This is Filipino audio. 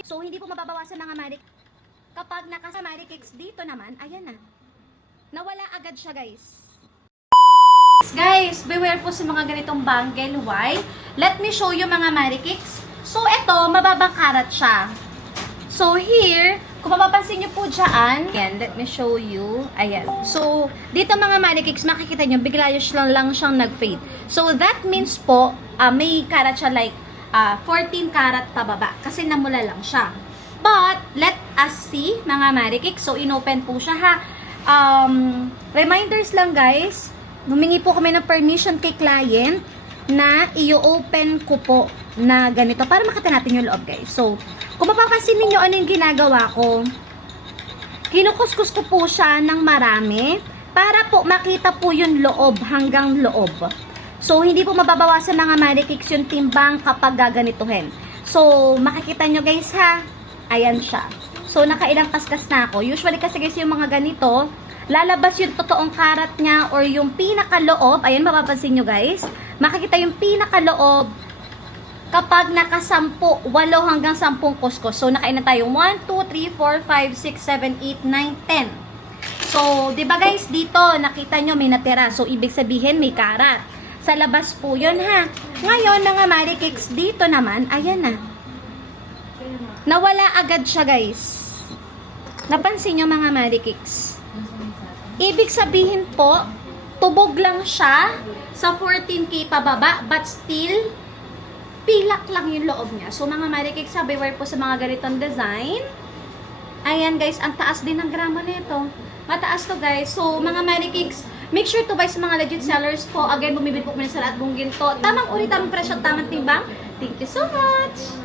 So, hindi po mababawasan mga Marik. Kapag naka Marikix dito naman, ayan na. Nawala agad siya, guys. Guys, beware po sa mga ganitong bangle. Why? Let me show you mga Marikix. So, ito, mababang karat siya. So, here, kung mapapansin nyo po dyan, ayan, let me show you. Ayan. So, dito mga Marikix, makikita nyo, biglayos lang siyang nag-fade. So, that means po, may karat siya like 14 karat pababa. Kasi namula lang siya. But, let us see, mga Marikix. So, inopen po siya ha. Reminders lang guys, humingi po kami ng permission kay client na i-open ko po na ganito para makita natin yung loob guys. So, kung mapapansin ninyo ano yung ginagawa ko, kinukuskus ko po siya ng marami para po makita po yung loob hanggang loob. So, hindi po mababawasan mga Marikix yung timbang kapag gaganituhin. So, makikita nyo guys ha, ayan siya. So, nakailang kaskas na ako. Usually kasi guys yung mga ganito, lalabas yung totoong karat niya or yung pinakaloob. Ayan, mapapansin nyo guys. Makikita yung pinakaloob kapag naka-10, 8 hanggang 10 kuskus. So, nakailan tayo? 1, 2, 3, 4, 5, 6, 7, 8, 9, 10. So, diba guys, dito, nakita nyo may natira. So, ibig sabihin may karat. Sa labas po yun ha. Ngayon, mga Marikix, dito naman, ayan na. Nawala agad siya guys. Napansin nyo mga Marikix. Ibig sabihin po, tubog lang siya sa 14K pababa, but still, pilak lang yung loob niya. So mga Marikix, beware po sa mga ganitong design. Ayan guys, ang taas din ng gramo nito. Mataas to guys. So mga Marikix, make sure to buy sa mga legit sellers po. Again, bumibili po kami sa lahat mong ginto. Tamang uri, tamang presyo, tamang timbang. Thank you so much!